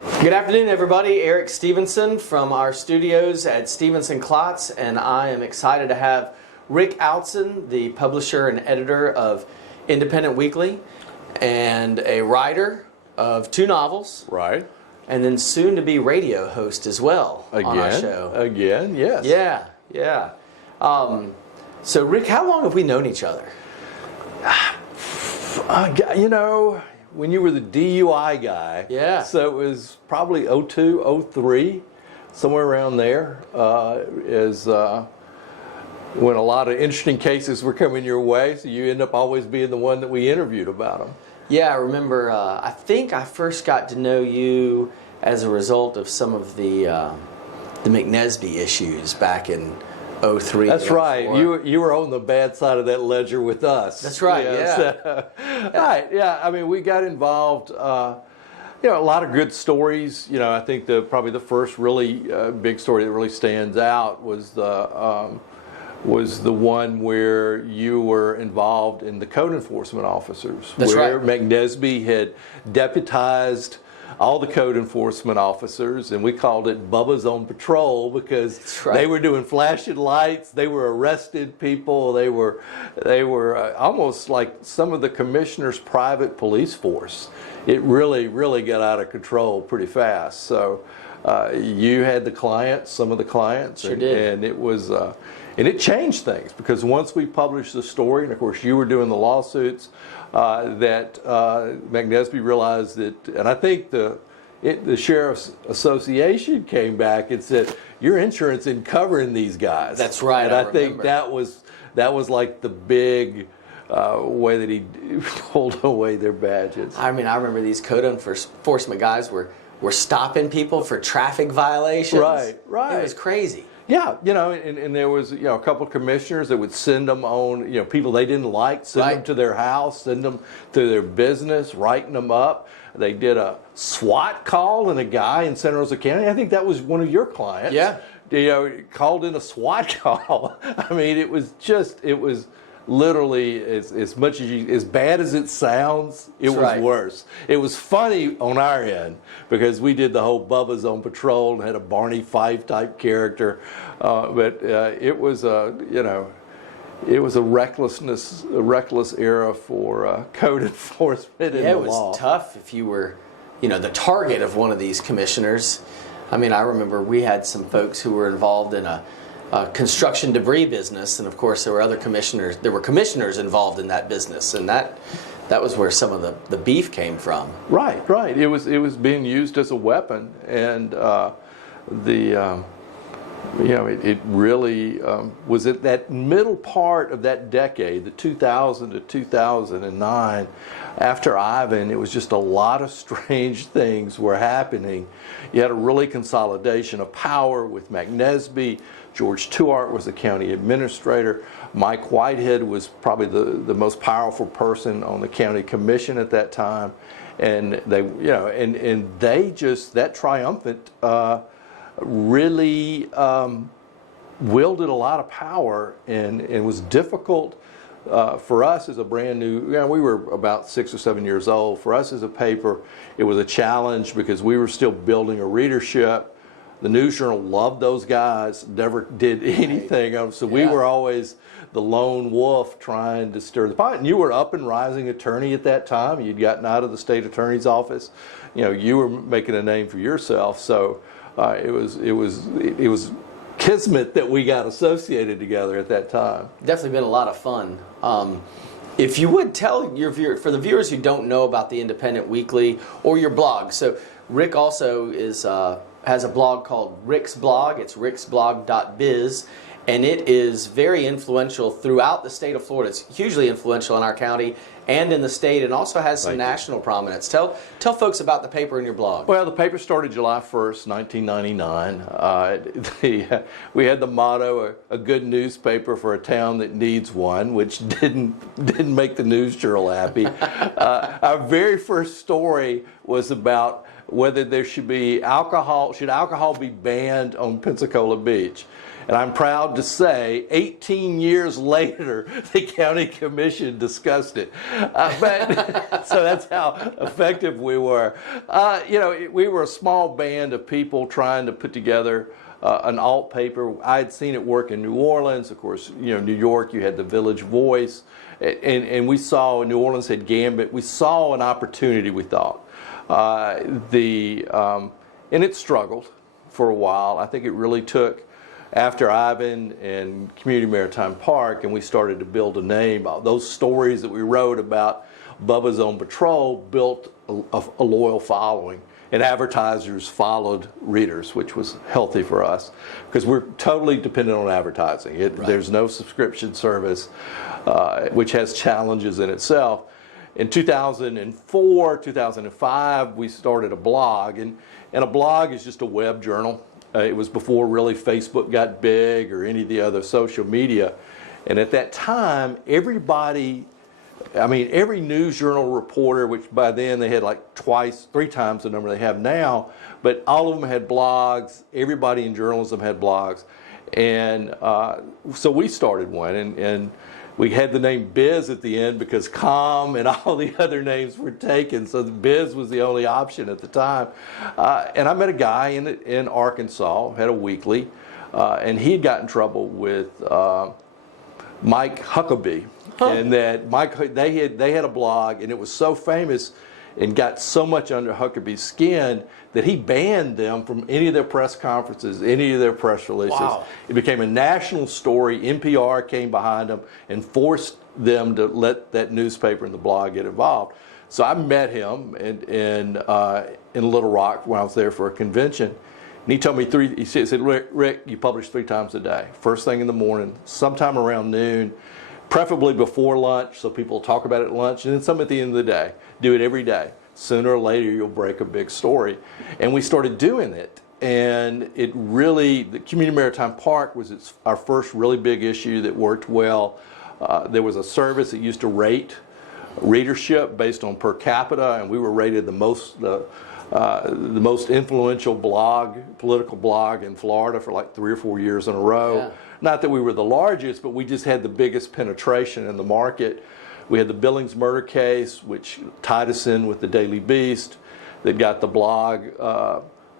Good afternoon, everybody. Eric Stevenson from our studios at Stevenson and Klotz, and I am excited to have Rick Outzen, the publisher and editor of Independent Weekly, and a writer of 2 novels. Right. And then soon to be radio host as well on our show. Again, yes. Yeah. So Rick, how long have we known each other? When you were the DUI guy. Yeah. So it was probably 02, 03, somewhere around there, when a lot of interesting cases were coming your way, so you end up always being the one that we interviewed about them. Yeah, I remember, I think I first got to know you as a result of some of the McNesby issues back in 03. That's right. You were on the bad side of that ledger with us. That's right, yeah. Right, yeah. I mean, we got involved, a lot of good stories. I think probably the first really big story that really stands out was the one where you were involved in the code enforcement officers. That's where right. McNesby had deputized all the code enforcement officers, and we called it Bubba's on Patrol because they were doing flashing lights, they were arresting people, they were almost like some of the commissioner's private police force. It really got out of control pretty fast. So you had some of the clients, sure did. And it was and it changed things because once we published the story, and of course you were doing the lawsuits, that McNesby realized that, and I think the Sheriff's Association came back and said, your insurance isn't covering these guys. That's right. And I think that was like the big way that he pulled away their badges. I mean, I remember these code enforcement guys were stopping people for traffic violations. Right. It was crazy. Yeah, and there was a couple of commissioners that would send them on, people they didn't like, send them to their house, send them to their business, writing them up. They did a SWAT call, and a guy in Santa Rosa County, I think that was one of your clients. Yeah. Called in a SWAT call. I mean, it was literally as bad as it sounds, it was worse. It was funny on our end because we did the whole Bubba's on Patrol and had a Barney Fife type character, but it was a reckless era for code enforcement in the law. It was tough if you were, the target of one of these commissioners. I mean, I remember we had some folks who were involved in a construction debris business, and of course there were commissioners involved in that business, and that was where some of the beef came from. Right. It was being used as a weapon, and it really was at that middle part of that decade, the 2000 to 2009. After Ivan, it was just a lot of strange things were happening. You had a really consolidation of power with McNesby. George Tuart was the county administrator. Mike Whitehead was probably the most powerful person on the county commission at that time, and that triumphant really wielded a lot of power, and it was difficult for us as a brand new. We were about 6 or 7 years old. For us as a paper, it was a challenge because we were still building a readership. The News Journal loved those guys, never did anything of them. So we were always the lone wolf trying to stir the pot. And you were up and rising attorney at that time. You'd gotten out of the state attorney's office. You were making a name for yourself. So it was kismet that we got associated together at that time. Definitely been a lot of fun. If you would tell for the viewers who don't know about the Independent Weekly or your blog. So Rick also has a blog called Rick's Blog. It's ricksblog.biz, and it is very influential throughout the state of Florida. It's hugely influential in our county and in the state, and also has some national prominence. Tell folks about the paper and your blog. Well, the paper started July 1st, 1999. We had the motto, a good newspaper for a town that needs one, which didn't make the News Journal happy. Our very first story was about whether there should alcohol be banned on Pensacola Beach. And I'm proud to say 18 years later, the county commission discussed it. But so that's how effective we were. We were a small band of people trying to put together an alt paper. I had seen it work in New Orleans. Of course, New York, you had the Village Voice. And we saw New Orleans had Gambit. We saw an opportunity, we thought. And it struggled for a while. I think it really took after Ivan and Community Maritime Park, and we started to build a name. Those stories that we wrote about Bubba's on patrol built a loyal following, and advertisers followed readers, which was healthy for us because we're totally dependent on advertising. Right. There's no subscription service, which has challenges in itself. In 2004, 2005, we started a blog, and a blog is just a web journal. It was before really Facebook got big or any of the other social media. And at that time, every news journal reporter, which by then they had like 3 times the number they have now, but all of them had blogs. Everybody in journalism had blogs. And so we started one, and we had the name Biz at the end because Com and all the other names were taken, so Biz was the only option at the time. And I met a guy in Arkansas, had a weekly, and he had got in trouble with Mike Huckabee. And that they had a blog, and it was so famous and got so much under Huckabee's skin that he banned them from any of their press conferences, any of their press releases. Wow. It became a national story. NPR came behind them and forced them to let that newspaper and the blog get involved. So I met him in Little Rock when I was there for a convention. And he told me he said, Rick, you publish 3 times a day. First thing in the morning, sometime around noon, preferably before lunch so people talk about it at lunch, and then some at the end of the day. Do it every day. Sooner or later you'll break a big story. And we started doing it, and the Community Maritime Park was our first really big issue that worked well. There was a service that used to rate readership based on per capita, and we were rated the most influential political blog in Florida for like 3 or 4 years in a row. Yeah. Not that we were the largest, but we just had the biggest penetration in the market. We had the Billings murder case, which tied us in with the Daily Beast, that got the blog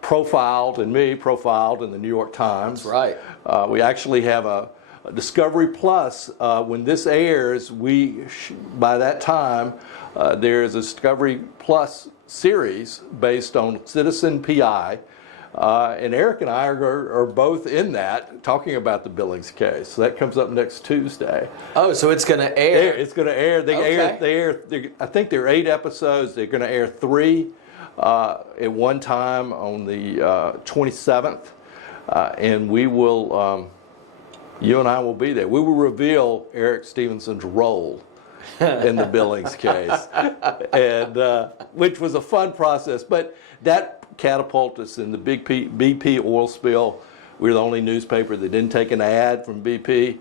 profiled in the New York Times. That's right. We actually have a Discovery Plus. When this airs, by that time, there is a Discovery Plus series based on Citizen PI. And Eric and I are both in that, talking about the Billings case. So that comes up next Tuesday. Oh, so it's going to air? It's going to air. They air. I think there are 8 episodes. They're going to air 3 at one time on the 27th. And we will, you and I will be there. We will reveal Eric Stevenson's role in the Billings case, and which was a fun process. But that catapulted us in the big BP oil spill. We were the only newspaper that didn't take an ad from BP.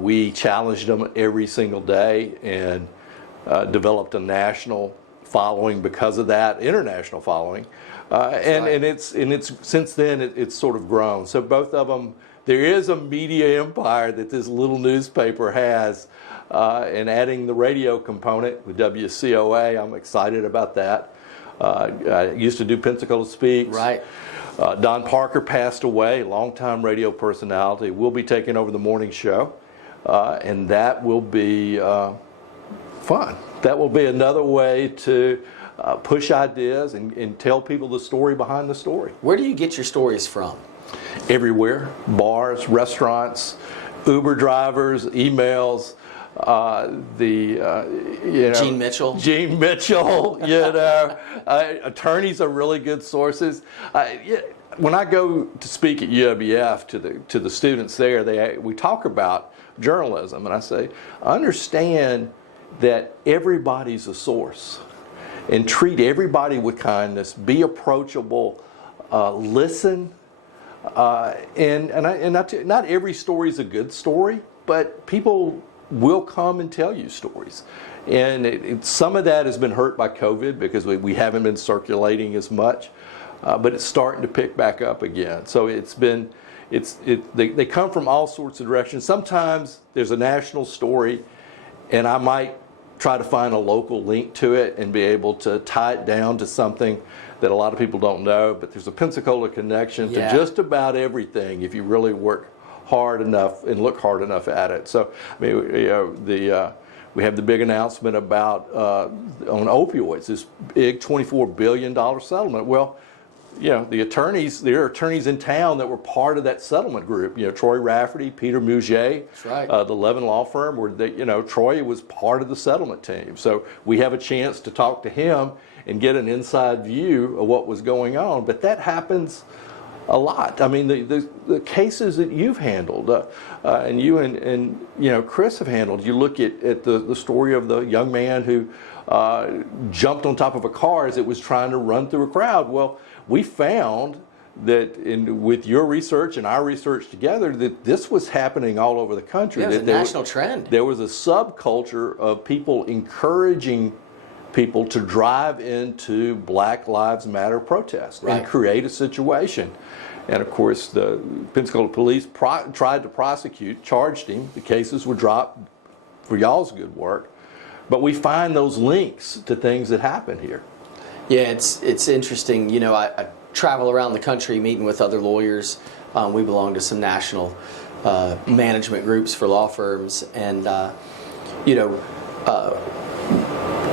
We challenged them every single day and developed a national following because of that, international following. And it's since then it's sort of grown. So both of them, there is a media empire that this little newspaper has. And adding the radio component with WCOA, I'm excited about that. I used to do Pensacola Speaks. Right. Don Parker passed away, longtime radio personality. We'll be taking over the morning show, and that will be fun. That will be another way to push ideas and tell people the story behind the story. Where do you get your stories from? Everywhere. Bars, restaurants, Uber drivers, emails. Gene Mitchell. Gene Mitchell, attorneys are really good sources. When I go to speak at UWF to the students there, we talk about journalism, and I say, understand that everybody's a source, and treat everybody with kindness. Be approachable, listen, and not every story is a good story, but people will come and tell you stories. And some of that has been hurt by COVID because we haven't been circulating as much, but it's starting to pick back up again. So it's been they come from all sorts of directions. Sometimes there's a national story, and I might try to find a local link to it and be able to tie it down to something that a lot of people don't know. But there's a Pensacola connection to just about everything if you really work hard enough and look hard enough at it. So, I mean, we have the big announcement about on opioids, this big $24 billion settlement. Well, there are attorneys in town that were part of that settlement group. Troy Rafferty, Peter Mouget, that's right. The Levin Law Firm, where Troy was part of the settlement team. So we have a chance to talk to him and get an inside view of what was going on. But that happens a lot. I mean, the cases that you've handled, and you and Chris have handled. You look at the story of the young man who jumped on top of a car as it was trying to run through a crowd. Well, we found that with your research and our research together, that this was happening all over the country. Yeah, it was a national trend. There was a subculture of people encouraging people to drive into Black Lives Matter protests and create a situation. And of course, the Pensacola police tried to prosecute, charged him. The cases were dropped for y'all's good work. But we find those links to things that happen here. Yeah, it's interesting. I travel around the country meeting with other lawyers. We belong to some national management groups for law firms. And,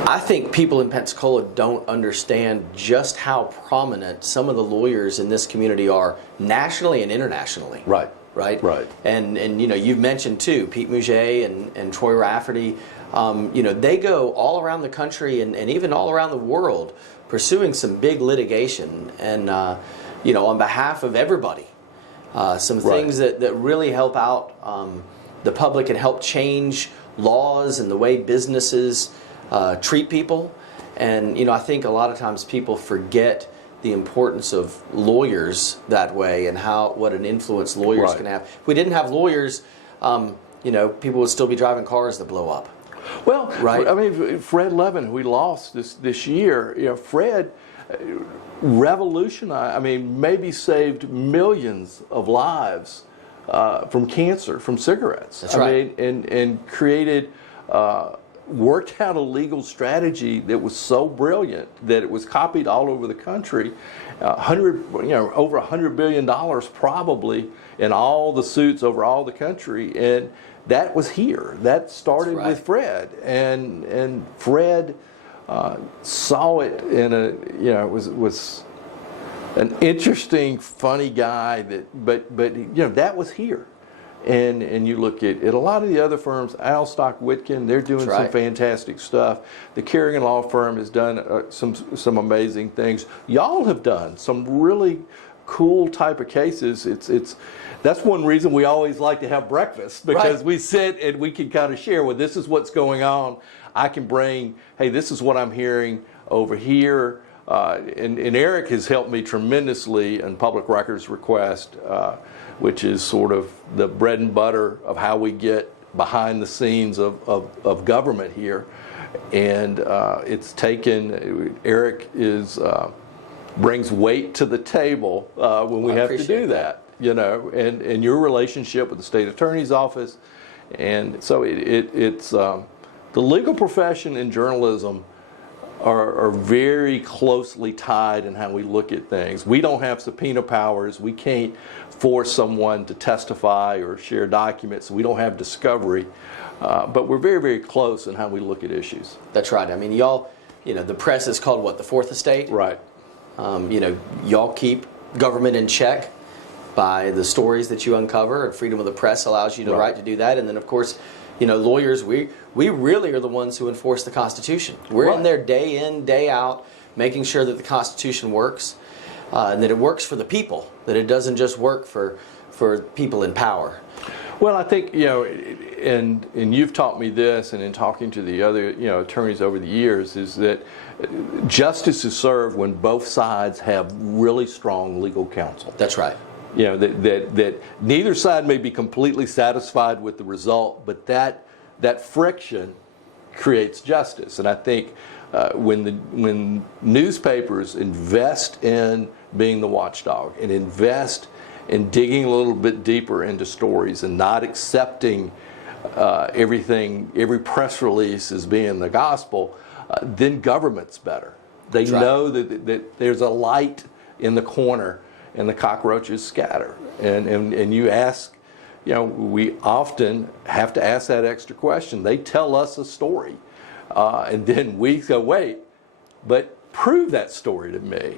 I think people in Pensacola don't understand just how prominent some of the lawyers in this community are nationally and internationally. Right. And you've mentioned too, Pete Mouget and Troy Rafferty. They go all around the country and even all around the world pursuing some big litigation and on behalf of everybody. Some things that really help out the public and help change laws and the way businesses treat people. And I think a lot of times people forget the importance of lawyers that way and what an influence lawyers can have. If we didn't have lawyers, people would still be driving cars that blow up. Well, I mean, Fred Levin, who we lost this year, Fred revolutionized, I mean, maybe saved millions of lives from cancer, from cigarettes. That's right. I mean, and created, worked out a legal strategy that was so brilliant that it was copied all over the country. Over $100 billion probably in all the suits over all the country, and that was here. That started with Fred, and Fred saw it in was an interesting, funny guy. But that was here. And you look at a lot of the other firms, Alstock Whitkin, they're doing some fantastic stuff. The Kerrigan Law Firm has done some amazing things. Y'all have done some really cool type of cases. That's one reason we always like to have breakfast, because we sit and we can kind of share, well, this is what's going on. I can bring, hey, this is what I'm hearing over here. And Eric has helped me tremendously in public records request, which is sort of the bread and butter of how we get behind the scenes of government here. And it's taken, Eric brings weight to the table when we have to do that. And your relationship with the state attorney's office. And so it's the legal profession and journalism are very closely tied in how we look at things. We don't have subpoena powers. We can't force someone to testify or share documents. We don't have discovery. But we're very, very close in how we look at issues. That's right. I mean, y'all, the press is called what, the fourth estate? Right. Y'all keep government in check by the stories that you uncover, and freedom of the press allows you the right to do that. And then, of course, lawyers, we really are the ones who enforce the Constitution. We're in there day in, day out, making sure that the Constitution works, and that it works for the people, that it doesn't just work for people in power. Well, I think, and you've taught me this, and in talking to the other, attorneys over the years, is that justice is served when both sides have really strong legal counsel. That's right. That neither side may be completely satisfied with the result, but that friction creates justice. And I think when newspapers invest in being the watchdog and invest and digging a little bit deeper into stories and not accepting everything, every press release as being the gospel, then government's better. They know that there's a light in the corner and the cockroaches scatter. And you ask, we often have to ask that extra question. They tell us a story, and then we go, wait, but prove that story to me.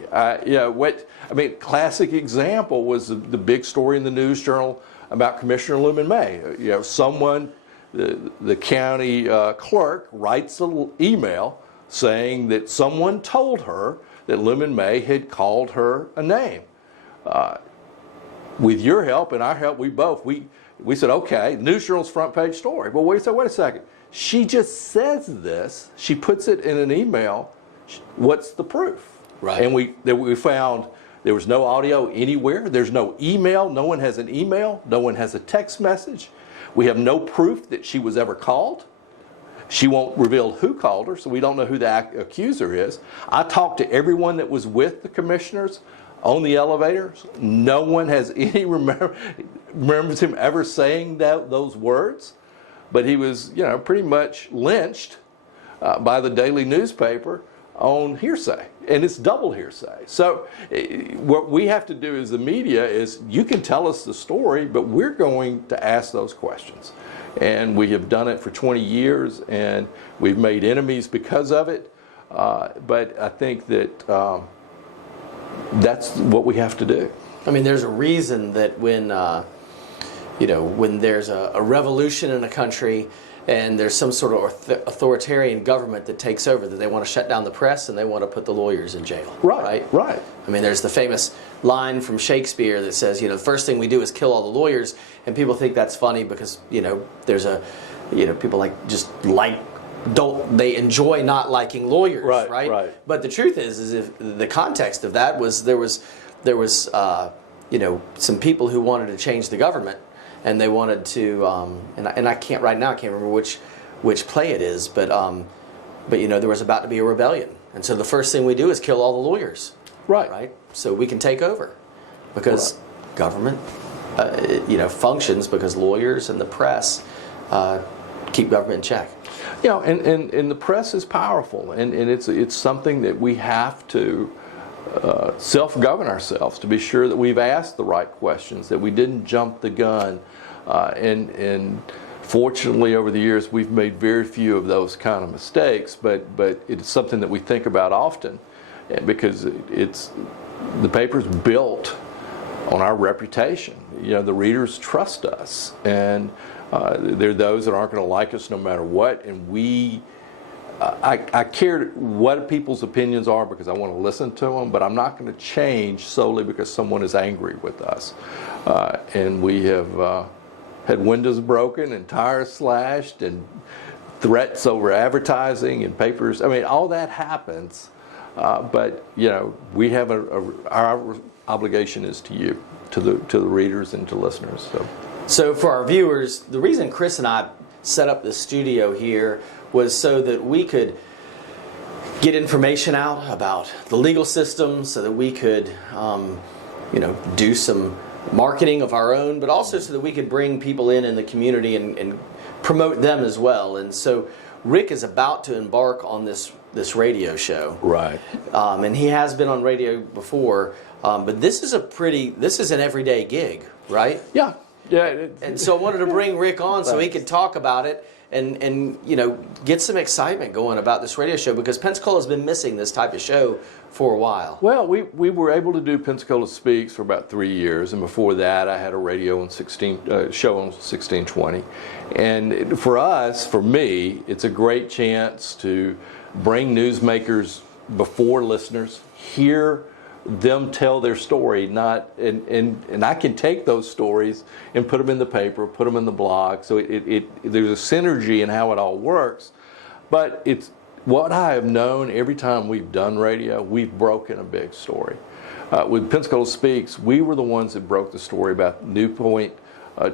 Classic example was the big story in the News Journal about Commissioner Lumen May. Someone, the county clerk, writes an email saying that someone told her that Lumen May had called her a name. With your help and our help, we said, okay, News Journal's front page story. Well, wait a second. She just says this. She puts it in an email. What's the proof? Right. And we found there was no audio anywhere. There's no email. No one has an email. No one has a text message. We have no proof that she was ever called. She won't reveal who called her, so we don't know who the accuser is. I talked to everyone that was with the commissioners on the elevators. No one has any remembers him ever saying those words, but he was, pretty much lynched by the daily newspaper on hearsay, and it's double hearsay. So what we have to do as the media is, you can tell us the story, but we're going to ask those questions. And we have done it for 20 years, and we've made enemies because of it. But I think that that's what we have to do. I mean, there's a reason that when there's a revolution in a country and there's some sort of authoritarian government that takes over, that they want to shut down the press and they want to put the lawyers in jail. Right. I mean, there's the famous line from Shakespeare that says, the first thing we do is kill all the lawyers, and people think that's funny because, there's people they enjoy not liking lawyers, right? But the truth is if the context of that was there was some people who wanted to change the government, and they wanted to, I can't remember which play it is, but there was about to be a rebellion, and so the first thing we do is kill all the lawyers, right? So we can take over, because government, functions because lawyers and the press keep government in check. And the press is powerful, and it's something that we have to self-govern ourselves to be sure that we've asked the right questions, that we didn't jump the gun. And fortunately, over the years, we've made very few of those kind of mistakes, but it's something that we think about often, because the paper's built on our reputation. The readers trust us, and there are those that aren't going to like us no matter what, and I care what people's opinions are because I want to listen to them, but I'm not going to change solely because someone is angry with us. And we have had windows broken and tires slashed and threats over advertising and papers. I mean, all that happens, but we have our obligation is to you, to the readers and to listeners. So for our viewers, the reason Chris and I set up the studio here was so that we could get information out about the legal system, so that we could, do some marketing of our own, but also so that we could bring people in the community and promote them as well. And so Rick is about to embark on this radio show. Right. And he has been on radio before, but this is an everyday gig, right? Yeah. And so I wanted to bring Rick on so he could talk about it and get some excitement going about this radio show, because Pensacola has been missing this type of show for a while. Well, we were able to do Pensacola Speaks for about 3 years, and before that I had a show on 1620. And for me, it's a great chance to bring newsmakers before listeners, hear them tell their story, and I can take those stories and put them in the paper, put them in the blog. So there's a synergy in how it all works. But it's what I have known every time we've done radio, we've broken a big story. With Pensacola Speaks, we were the ones that broke the story about New Point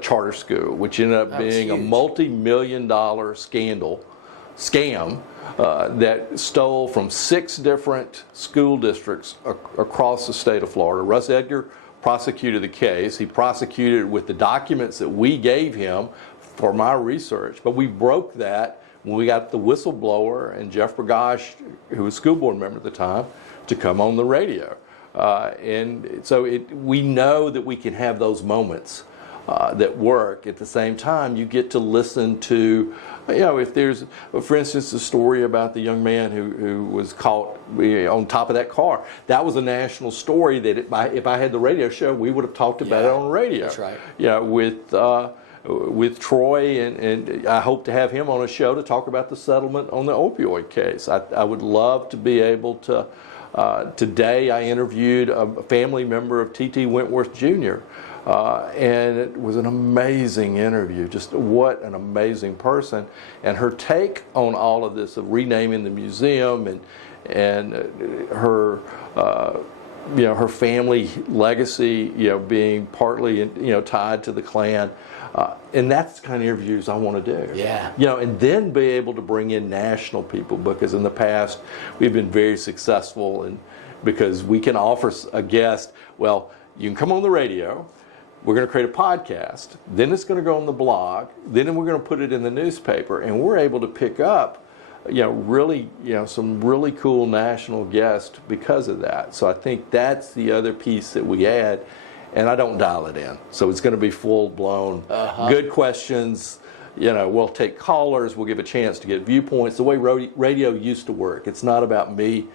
Charter School, which ended up being a multi-million-dollar scam that stole from 6 different school districts across the state of Florida. Russ Edgar prosecuted the case. He prosecuted with the documents that we gave him for my research, but we broke that when we got the whistleblower and Jeff Bergosh, who was school board member at the time, to come on the radio. And so we know that we can have those moments that work. At the same time, you get to listen to, if there's, for instance, a story about the young man who was caught on top of that car. That was a national story that if I had the radio show, we would have talked about it on the radio. That's right. With Troy, and I hope to have him on a show to talk about the settlement on the opioid case. I would love to be able to. Today I interviewed a family member of T.T. Wentworth Jr., and it was an amazing interview. Just what an amazing person. And her take on all of this, of renaming the museum and her her family legacy, being partly tied to the Klan. And that's the kind of interviews I want to do. Yeah. And then be able to bring in national people, because in the past we've been very successful, and because we can offer a guest, well, you can come on the radio, we're going to create a podcast, then it's going to go on the blog, then we're going to put it in the newspaper, and we're able to pick up really, some really cool national guests because of that. So I think that's the other piece that we add. And I don't dial it in. So it's going to be full-blown, good questions. We'll take callers. We'll give a chance to get viewpoints. The way radio used to work. It's not about me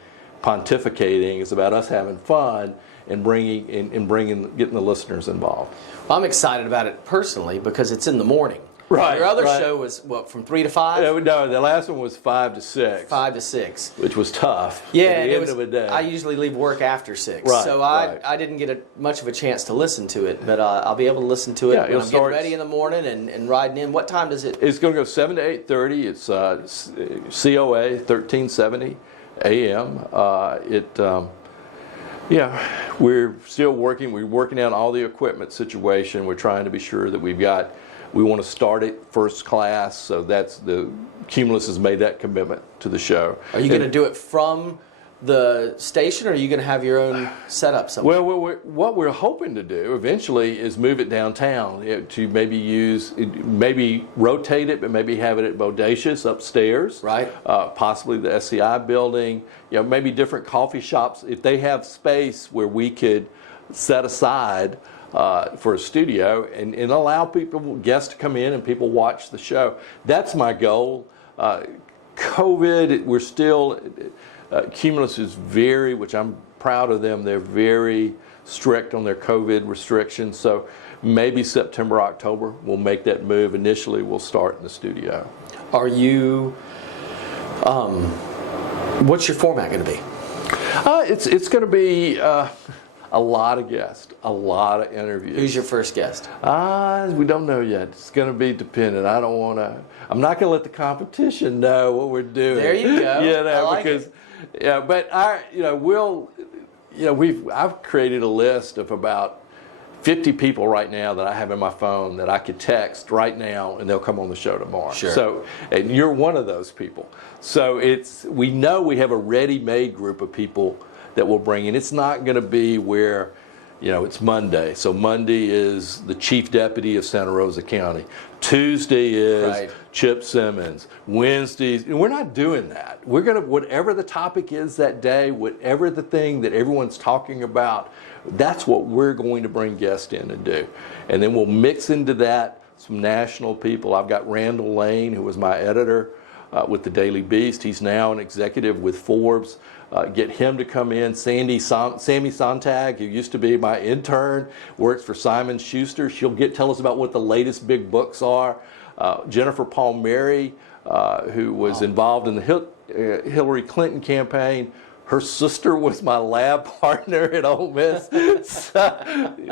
pontificating. It's about us having fun and getting the listeners involved. Well, I'm excited about it personally because it's in the morning. Right. Your other show was, what, from 3 to 5? No, the last one was 5 to 6. 5 to 6. Which was tough. Yeah, at the end of the day. I usually leave work after 6. Right, so right. I didn't get much of a chance to listen to it, but I'll be able to listen to it when I'm getting ready in the morning and riding in. What time does it? It's going to go 7 to 8:30. It's COA 1370 AM. We're still working. We're working out all the equipment situation. We're trying to be sure that we want to start it first class, so that's Cumulus has made that commitment to the show. Are you going to do it from the station, or are you going to have your own setup somewhere? Well, what we're hoping to do eventually is move it downtown to maybe rotate it, but maybe have it at Bodacious upstairs. Right. Possibly the SCI building. Maybe different coffee shops, if they have space where we could set aside for a studio and allow guests to come in and people watch the show. That's my goal. COVID, we're still, Cumulus is which I'm proud of them, they're very strict on their COVID restrictions. So maybe September, October, we'll make that move. Initially, we'll start in the studio. Are you, what's your format going to be? It's going to be a lot of guests, a lot of interviews. Who's your first guest? We don't know yet. It's going to be dependent. I'm not going to let the competition know what we're doing. There you go. I've created a list of about 50 people right now that I have in my phone that I could text right now, and they'll come on the show tomorrow. Sure. So, and you're one of those people. So we know we have a ready-made group of people that we'll bring in. It's not going to be where, it's Monday. So Monday is the chief deputy of Santa Rosa County. Tuesday is Chip Simmons. Wednesdays, and we're not doing that. We're going to, whatever the topic is that day, whatever the thing that everyone's talking about, that's what we're going to bring guests in and do. And then we'll mix into that some national people. I've got Randall Lane, who was my editor with the Daily Beast. He's now an executive with Forbes. Get him to come in. Sammy Sontag, who used to be my intern, works for Simon Schuster. She'll tell us about what the latest big books are. Jennifer Palmieri, who was involved in the Hillary Clinton campaign. Her sister was my lab partner at Ole Miss.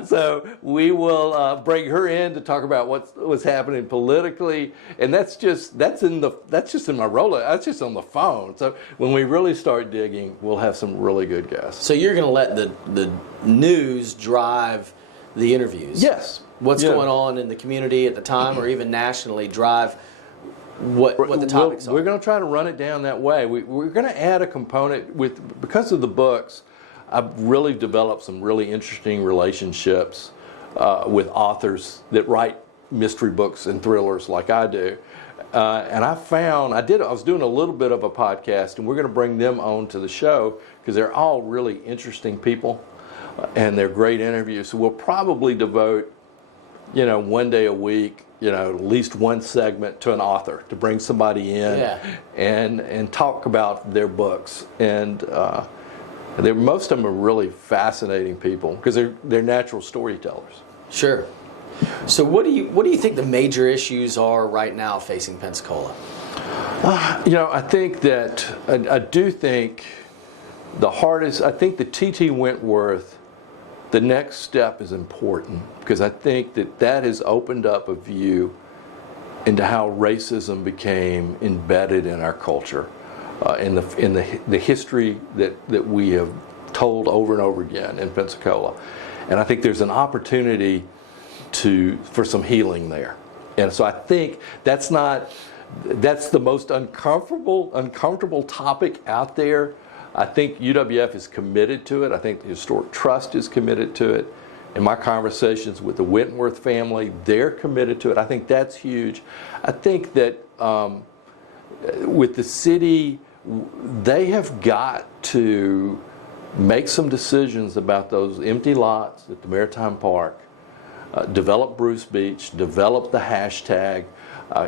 So we will bring her in to talk about what's happening politically, and that's just in my Rolodex. That's just on the phone. So when we really start digging, we'll have some really good guests. So you're going to let the news drive the interviews? Yes. What's going on in the community at the time, or even nationally, drive what the topics are? We're going to try to run it down that way. We're going to add a component because of the books. I've really developed some really interesting relationships with authors that write mystery books and thrillers like I do. And I found, I was doing a little bit of a podcast, and we're going to bring them on to the show because they're all really interesting people and they're great interviews. So we'll probably devote, one day a week, at least one segment to an author, to bring somebody in and talk about their books. And most of them are really fascinating people because they're natural storytellers. Sure. So what do you think the major issues are right now facing Pensacola? I think that I do think the hardest. I think the T.T. Wentworth. The next step is important because I think that has opened up a view into how racism became embedded in our culture, in the history that we have told over and over again in Pensacola, and I think there's an opportunity for some healing there, and so I think that's the most uncomfortable topic out there. I think UWF is committed to it. I think the Historic Trust is committed to it. In my conversations with the Wentworth family, they're committed to it. I think that's huge. I think that with the city, they have got to make some decisions about those empty lots at the Maritime Park, develop Bruce Beach, develop the hashtag.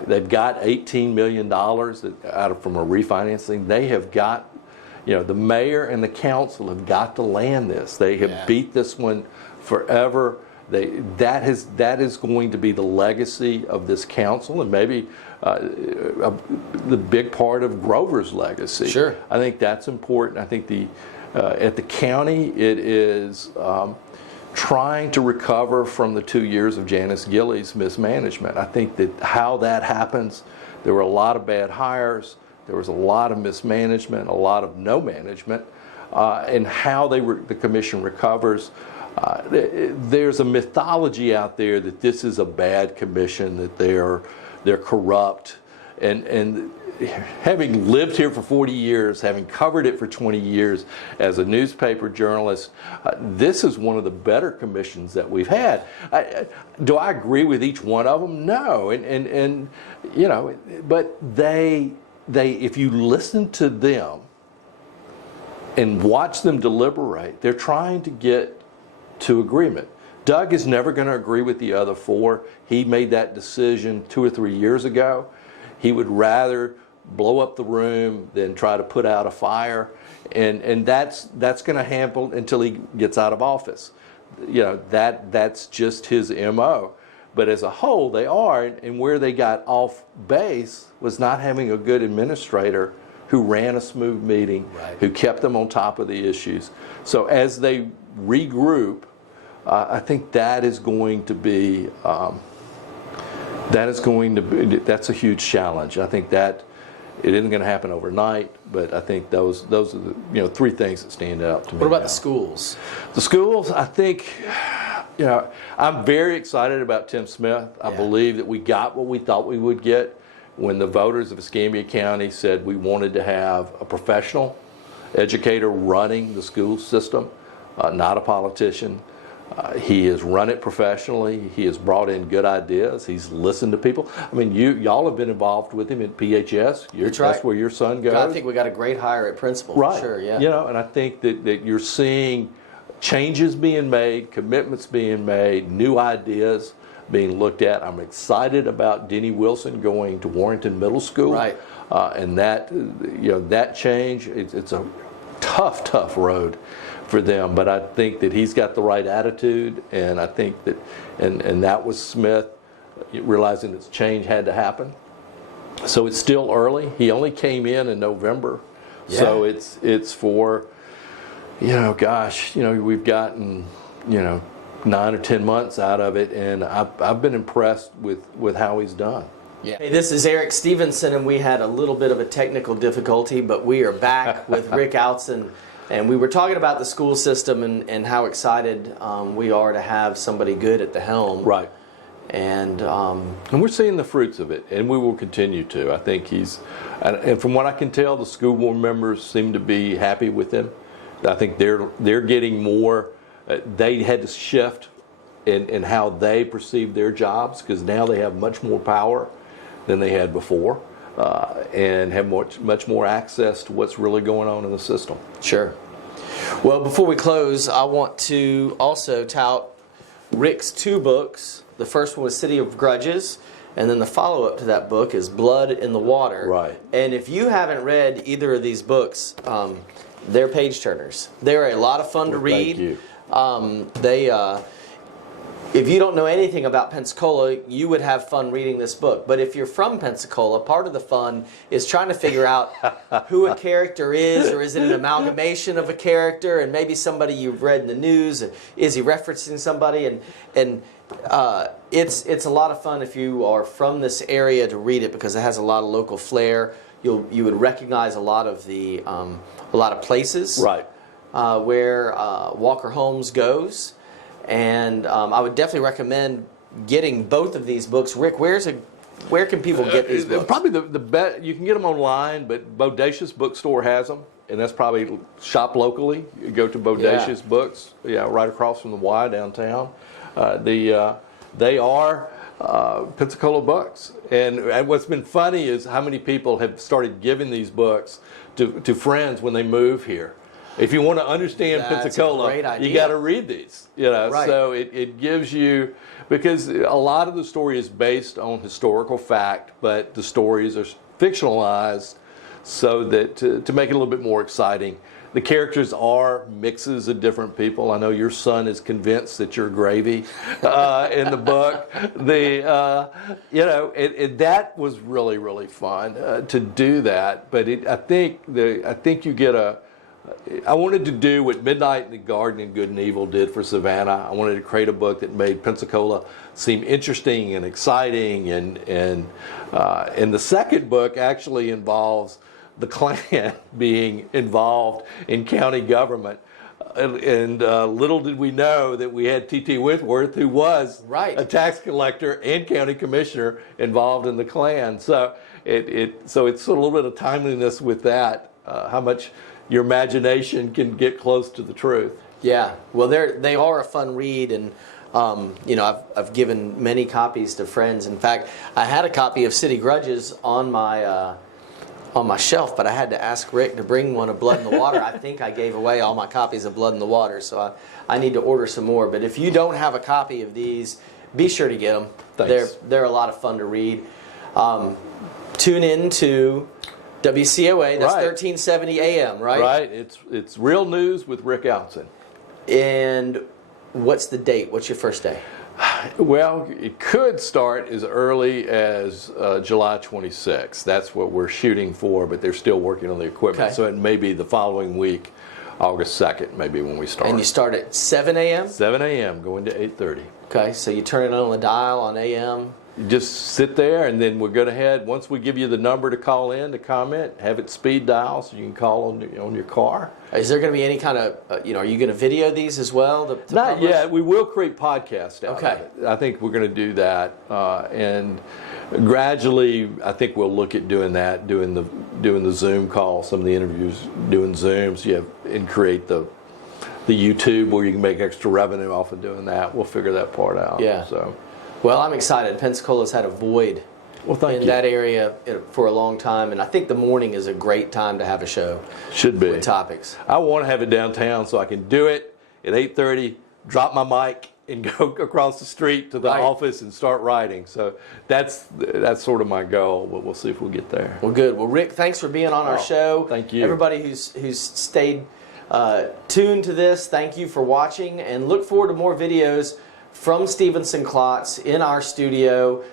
They've got $18 million from a refinancing. They have got, the mayor and the council have got to land this. They have beat this one forever. That is going to be the legacy of this council, and maybe the big part of Grover's legacy. Sure. I think that's important. I think at the county, it is trying to recover from the 2 years of Janice Gilley's mismanagement. I think that how that happens, there were a lot of bad hires, there was a lot of mismanagement, a lot of no management, and how the commission recovers. There's a mythology out there that this is a bad commission, that they're corrupt, and having lived here for 40 years, having covered it for 20 years as a newspaper journalist, this is one of the better commissions that we've had. Do I agree with each one of them? No, but they if you listen to them and watch them deliberate, they're trying to get to agreement. Doug is never going to agree with the other four. He made that decision 2 or 3 years ago. He would rather blow up the room than try to put out a fire, and that's going to happen until he gets out of office. That's just his MO. But as a whole, they are, and where they got off base was not having a good administrator who ran a smooth meeting, who kept them on top of the issues. So as they regroup, I think that's a huge challenge. I think that it isn't going to happen overnight, but I think those are the three things that stand out to me. What about the schools? The schools, I think, I'm very excited about Tim Smith. I believe that we got what we thought we would get when the voters of Escambia County said we wanted to have a professional educator running the school system, not a politician. He has run it professionally. He has brought in good ideas. He's listened to people. I mean, y'all have been involved with him at PHS. That's where your son goes. I think we got a great hire at principal. Right. For sure, yeah. And I think that you're seeing changes being made, commitments being made, new ideas being looked at. I'm excited about Denny Wilson going to Warrington Middle School. Right. And that change, it's a tough road for them, but I think that he's got the right attitude, and I think that, and that was Smith realizing that change had to happen. So it's still early. He only came in November, so it's for, we've gotten 9 or 10 months out of it, and I've been impressed with how he's done. Yeah. Hey, this is Eric Stevenson, and we had a little bit of a technical difficulty, but we are back with Rick Outzen. And we were talking about the school system and how excited we are to have somebody good at the helm. Right. And we're seeing the fruits of it, and we will continue to. I think and from what I can tell, the school board members seem to be happy with him I think they're getting more. They had to shift in how they perceive their jobs, because now they have much more power than they had before, and have much more access to what's really going on in the system. Sure. Well, before we close, I want to also tout Rick's 2 books. The first one was City of Grudges, and then the follow-up to that book is Blood in the Water. Right. And if you haven't read either of these books, they're page turners. They're a lot of fun to read. Thank you. If you don't know anything about Pensacola, you would have fun reading this book. But if you're from Pensacola, part of the fun is trying to figure out who a character is, or is it an amalgamation of a character, and maybe somebody you've read in the news, and is he referencing somebody? And it's a lot of fun if you are from this area to read it, because it has a lot of local flair. You would recognize a lot of the places, Right. Where Walker Holmes goes. And I would definitely recommend getting both of these books. Rick, where can people get these books? Probably the best. You can get them online, but Bodacious Bookstore has them, and that's probably shop locally. You go to Bodacious Books, right across from the Y downtown. They are Pensacola books, and what's been funny is how many people have started giving these books to friends when they move here. If you want to understand Pensacola, you got to read these. Right. So it gives you, because a lot of the story is based on historical fact, but the stories are fictionalized so that to make it a little bit more exciting. The characters are mixes of different people. I know your son is convinced that you're gravy in the book. That was really, really fun to do that. But I think you get a. I wanted to do what Midnight in the Garden and Good and Evil did for Savannah. I wanted to create a book that made Pensacola seem interesting and exciting, and the second book actually involves the Klan being involved in county government. And little did we know that we had T.T. Whitworth, who was a tax collector and county commissioner, involved in the Klan. So it's sort of a little bit of timeliness with that, how much your imagination can get close to the truth. Yeah, well, they are a fun read, and I've given many copies to friends. In fact, I had a copy of City Grudges on my shelf, but I had to ask Rick to bring one of Blood in the Water. I think I gave away all my copies of Blood in the Water, so I need to order some more. But if you don't have a copy of these, be sure to get them. Thanks. They're a lot of fun to read. Tune in to WCOA, that's 1370 AM, right? Right. It's Real News with Rick Outzen. And what's the date? What's your first day? Well, it could start as early as July 26th. That's what we're shooting for, but they're still working on the equipment. Okay. So it may be the following week, August 2nd, maybe when we start. And you start at 7 a.m.? 7 a.m., going to 8:30. Okay, so you turn it on the dial on AM. You just sit there, and then we'll go ahead. Once we give you the number to call in to comment, have it speed dial so you can call on your car. Is there going to be any kind of, are you going to video these as well? To Not yet. We will create podcasts out of Okay. it. I think we're going to do that, and gradually, I think we'll look at doing that, doing the Zoom call, some of the interviews, doing Zooms, and create the YouTube where you can make extra revenue off of doing that. We'll figure that part out. Yeah. So. Well, I'm excited. Pensacola's had a void in that area for a long time, and I think the morning is a great time to have a show. Should be. With topics. I want to have it downtown so I can do it at 8:30, drop my mic, and go across the street to the office and start writing. So that's sort of my goal, but we'll see if we'll get there. Well, good. Well, Rick, thanks for being on our show. Thank you. Everybody who's stayed tuned to this, thank you for watching, and look forward to more videos from Stevenson and Klotz in our studio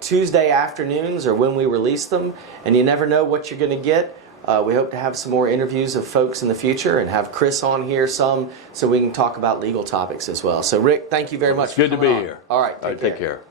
Tuesday afternoons or when we release them, and you never know what you're going to get. We hope to have some more interviews of folks in the future and have Chris on here so we can talk about legal topics as well. So Rick, thank you very much. It's good to be here. All right, Take care.